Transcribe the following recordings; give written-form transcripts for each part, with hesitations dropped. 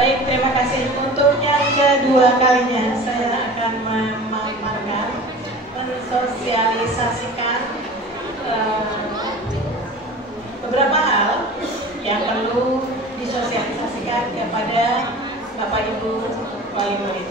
Baik, terima kasih. Untuk yang kedua kalinya saya akan memaparkan, mensosialisasikan beberapa hal yang perlu disosialisasikan kepada Bapak Ibu wali murid.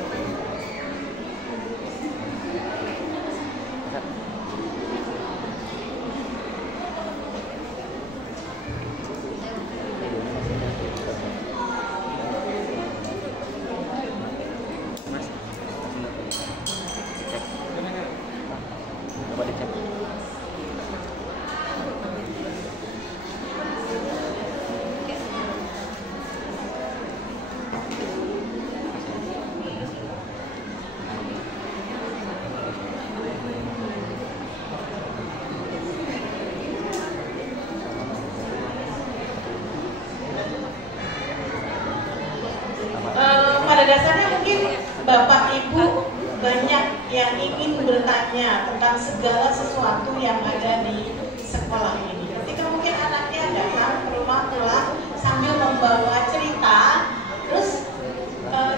Pada dasarnya mungkin Bapak Ibu banyak yang ingin bertanya tentang segala sesuatu yang ada di sekolah ini. Ketika mungkin anaknya datang ke rumah pulang sambil membawa cerita, terus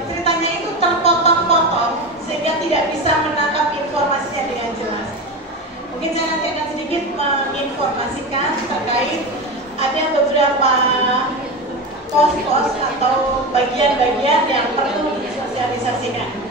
ceritanya itu terpotong-potong sehingga tidak bisa menangkap informasinya dengan jelas. Mungkin saya nanti akan sedikit menginformasikan terkait ada beberapa pos-pos atau bagian-bagian yang perlu disosialisasikan.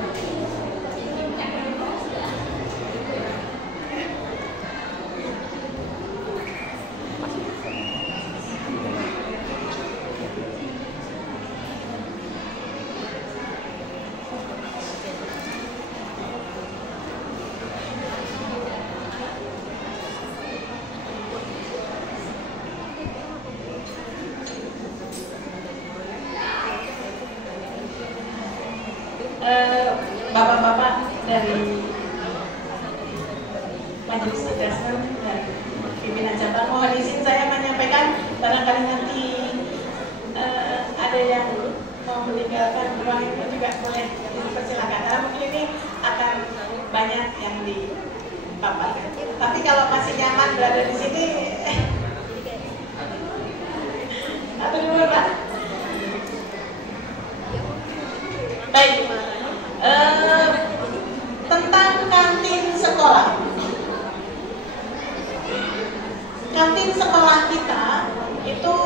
Bapak-bapak dari Majelis Adjustment dan pimpinan cabang, mohon izin saya menyampaikan, barangkali nanti ada yang mau meninggalkan ruang itu juga boleh dipersilakan, karena mungkin ini akan banyak yang dipaparkan. Tapi kalau masih nyaman berada di sini, atau dulu Pak. Baik. Tentang kantin sekolah. Kantin sekolah kita itu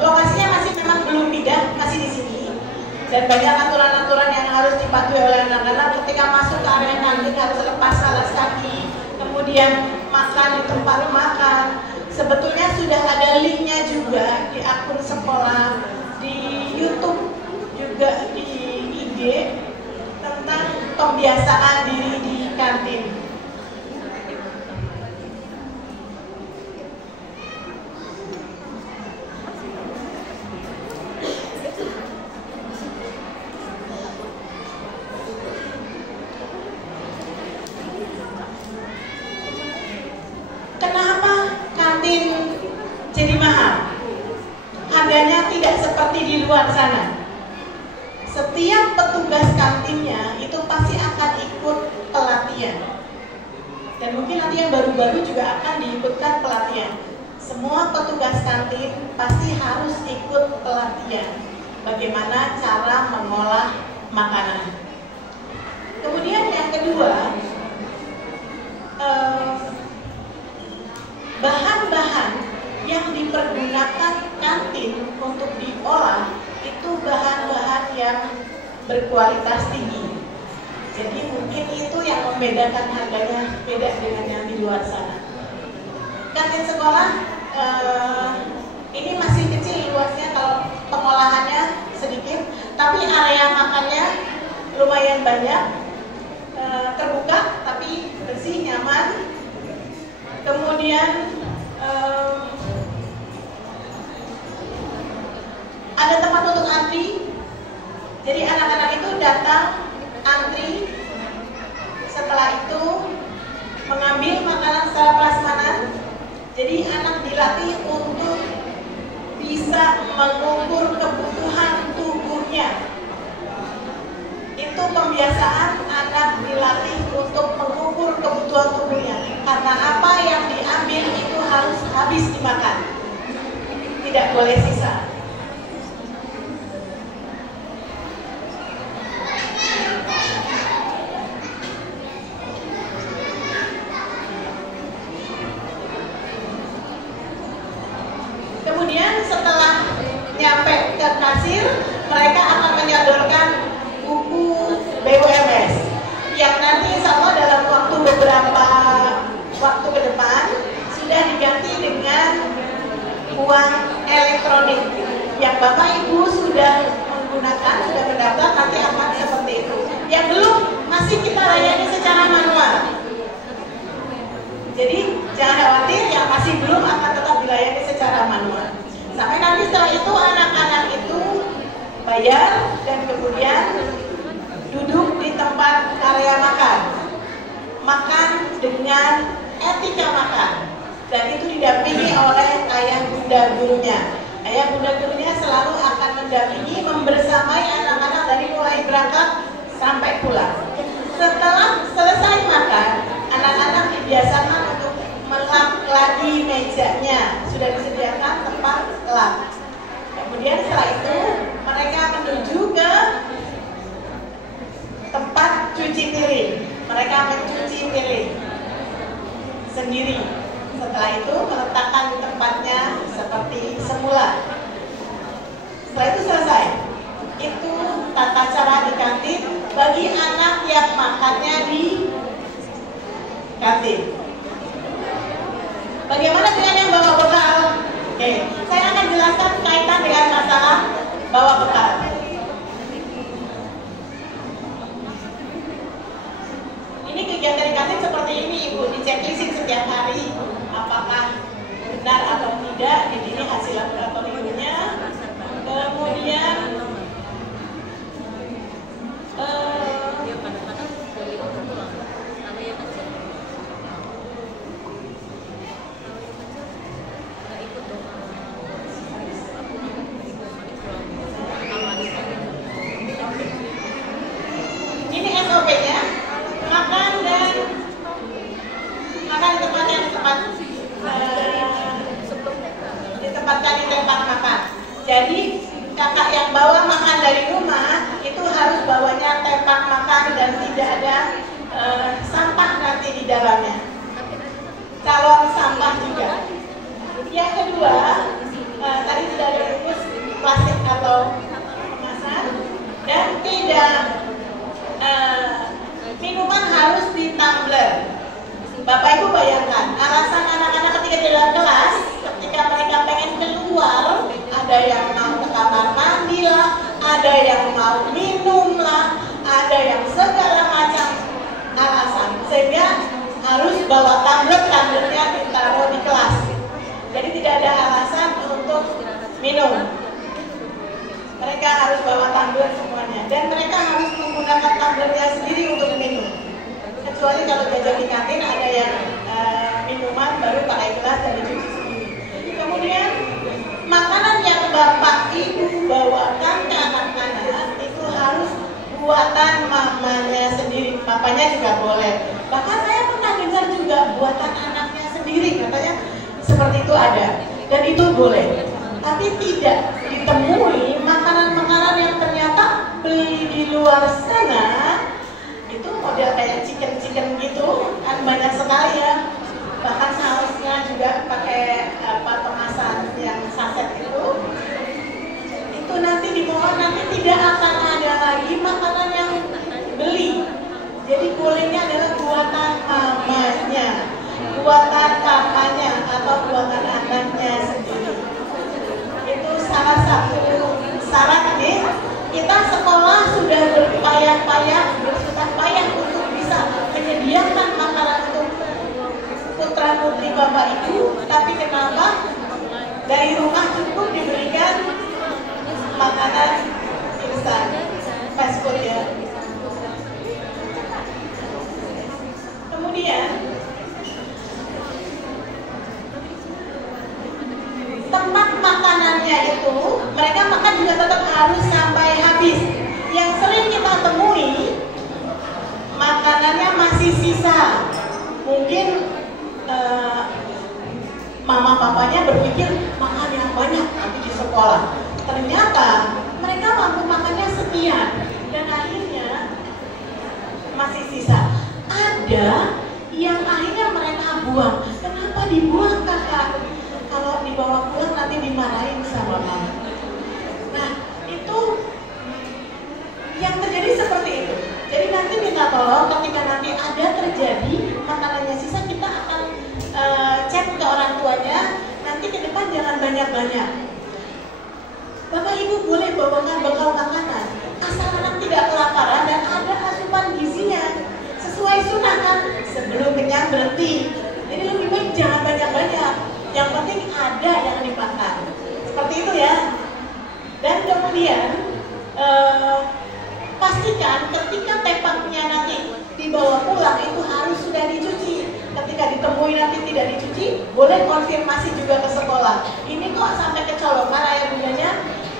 lokasinya masih memang belum pindah, masih di sini. Dan banyak aturan-aturan yang harus dipatuhi oleh anak-anak. Ketika masuk ke area kantin harus lepas alas kaki, kemudian makan di tempat makan. Sebetulnya sudah ada linknya juga di akun sekolah, di YouTube, juga di IG, tentang pembiasaan diri di kantin. Kenapa kantin jadi mahal? Harganya tidak seperti di luar sana. Setiap petugas kantinnya itu pasti akan ikut pelatihan. Dan mungkin nanti yang baru-baru juga akan diikutkan pelatihan. Semua petugas kantin pasti harus ikut pelatihan bagaimana cara mengolah makanan. Kemudian yang kedua, bahan-bahan yang dipergunakan kantin untuk diolah itu bahan-bahan yang berkualitas tinggi. Jadi mungkin itu yang membedakan harganya beda dengan yang di luar sana. Kantin sekolah ini masih kecil luasnya, kalau pengolahannya sedikit, tapi area makannya lumayan banyak, terbuka tapi bersih, nyaman. Kemudian ada tempat untuk antri. Jadi anak-anak itu datang antri, setelah itu mengambil makanan secara prasmanan. Jadi anak dilatih untuk bisa mengukur kebutuhan tubuhnya. Itu pembiasaan anak dilatih untuk mengukur kebutuhan tubuhnya. Karena apa yang diambil itu harus habis dimakan, tidak boleh sisa. tingkat kasir, mereka akan menyodorkan buku BUMS yang nanti insya Allah dalam waktu beberapa waktu ke depan sudah diganti dengan uang elektronik yang Bapak Ibu sudah menggunakan, sudah mendaftar, nanti akan seperti itu. Yang belum masih kita layani secara manual. Jadi jangan khawatir, yang masih belum akan tetap dilayani secara manual. Sampai nanti setelah itu anak-anak itu bayar dan kemudian duduk di tempat area makan dengan etika makan, dan itu didampingi oleh ayah bunda gurunya. Ayah bunda gurunya selalu akan mendampingi, membersamai anak-anak dari mulai berangkat sampai pulang. Setelah selesai makan, anak-anak dibiasakan untuk melap lagi mejanya, sudah disediakan tempat lap. Kemudian setelah itu mereka menuju ke tempat cuci piring. Mereka mencuci piring sendiri. Setelah itu meletakkan tempatnya seperti semula. Setelah itu selesai. Itu tata cara di kantin bagi anak yang makannya di kantin. Bagaimana dengan yang bawa bekal? Oke, saya akan jelaskan kaitan dengan masalah bawa bekal. Ini kegiatan di kantin seperti ini, Ibu, diceklisin setiap hari apakah benar atau tidak. Ini hasil laboratoriumnya. Kemudian ini SOP-nya, makan di tempat yang ditempatkan di tempat makan. Jadi kakak yang bawa makan dari rumah itu harus bawanya tempat makan dan tidak ada sampah nanti di dalamnya. Calon sampah juga. Yang kedua, tadi sudah ada bungkus plastik atau kemasan, dan tidak minuman harus di tumbler. Bapak Ibu bayangkan, alasan anak-anak ketika di dalam kelas, ketika mereka pengen keluar, ada yang mau ke kamar mandi lah, ada yang mau minum lah, ada yang segala macam alasan, sehingga harus bawa tumblernya ditaruh di kelas. Jadi tidak ada alasan untuk minum. Mereka harus bawa tumbler semuanya, dan mereka harus menggunakan tumblernya sendiri untuk minum. Kecuali kalau jajan di kantin ada yang minuman baru pakai gelas dan dicuci sendiri. Kemudian makanan yang Bapak Ibu bawakan ke anak-anak itu harus buatan mamanya sendiri, papanya juga boleh. Bahkan saya pernah dengar juga buatan anaknya sendiri, katanya seperti itu ada, dan itu boleh. Tapi tidak ditemui makanan-makanan yang ternyata beli di luar sana itu model kayak chicken gitu, kan banyak sekali ya. Bahkan sausnya juga pakai kemasan yang saset itu nanti dimohon nanti tidak akan ada lagi makanan yang beli. Jadi bolehnya adalah buatan mamanya, buatan papanya, atau buatan anaknya sendiri. Itu salah satu syarat nih. Kita sekolah sudah berpayah-payah, bersusah payah untuk bisa menyediakan makanan untuk putra putri Bapak Ibu, tapi kenapa dari rumah cukup diberikan makanan instan, fast food ya. Kemudian tempat makanannya itu mereka makan juga tetap harus sampai habis. Yang sering kita temui makanannya masih sisa. Mungkin mama papanya berpikir makan yang banyak nanti di sekolah. Ternyata mereka mampu makannya sekian dan akhirnya masih sisa. Ada yang akhirnya mereka buang. Kenapa dibuang kakak? Kalau dibawa pulang nanti dimarahin sama mama. Nah, tolong ketika nanti ada terjadi makanannya sisa, kita akan cek ke orang tuanya, nanti ke depan jangan banyak-banyak. Bapak Ibu boleh bawakan bekal makanan, asal anak tidak kelaparan dan ada asupan gizinya sesuai sunnah kan. Sebelum kenyang berhenti. Jadi lebih baik jangan banyak-banyak. Yang penting ada yang dimakan. Seperti itu ya. Dan kemudian pastikan ketika tepaknya nanti dibawa pulang itu harus sudah dicuci. Ketika ditemui nanti tidak dicuci, boleh konfirmasi juga ke sekolah. Ini kok sampai kecolongan ayah bundanya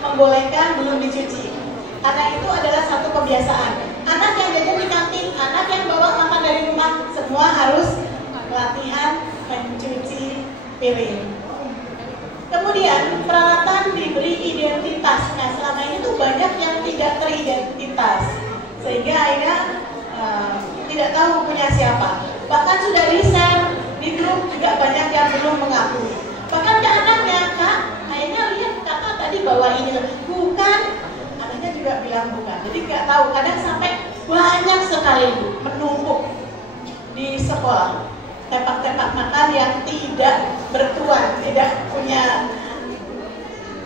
membolehkan belum dicuci. Karena itu adalah satu kebiasaan. Anak yang jajan di kantin, anak yang bawa makan dari rumah, semua harus latihan mencuci piring. Kemudian peralatan diberi identitas. Nah, selama ini tuh banyak yang tidak teridentitas, sehingga akhirnya tidak tahu punya siapa. Bahkan sudah di-share di grup juga banyak yang belum mengakui. Bahkan ke anaknya, Kak, akhirnya lihat kakak tadi bawa ini, bukan. Anaknya juga bilang bukan. Jadi nggak tahu. Kadang sampai banyak sekali menumpuk di sekolah. Tepak-tepak makan yang tidak bertuan, tidak punya.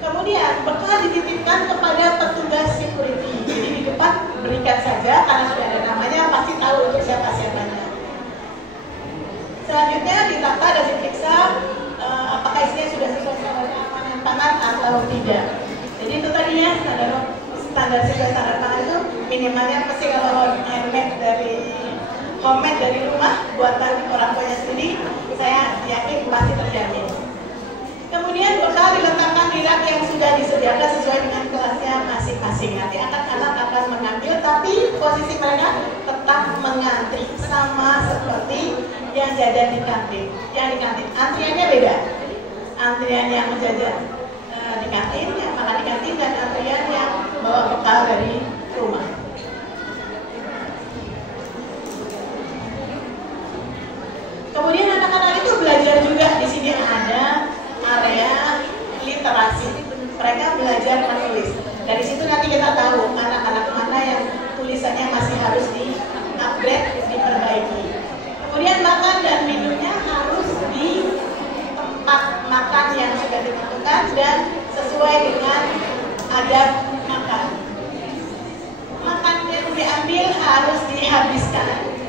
Kemudian bekal dititipkan kepada petugas security. Jadi di depan berikan saja, karena sudah ada namanya, pasti tahu untuk siapa-siapanya. Selanjutnya ditata dan diperiksa apakah isinya sudah sesuai standar keamanan pangan atau tidak. Jadi itu tadinya standar sesuai standar pangan itu minimalnya pasti kalau homemade dari rumah buatan orang tuanya sendiri, saya yakin pasti terjamin. Kemudian bekal diletakkan di rak yang sudah disediakan sesuai dengan kelasnya masing-masing. Nanti anak-anak akan mengambil, tapi posisi mereka tetap mengantri sama seperti yang jajan di kantin. Yang di kantin antriannya beda. Antrian yang jajan di kantin, yang makan di kantin, dan antrian yang bawa bekal dari rumah. Kemudian anak-anak itu belajar juga. Di sini ada area literasi. Mereka belajar menulis. Dari situ nanti kita tahu anak-anak mana yang tulisannya masih harus di-upgrade, diperbaiki. Kemudian makan dan minumnya harus di tempat makan yang sudah ditentukan dan sesuai dengan adab makan. Makan yang diambil harus dihabiskan.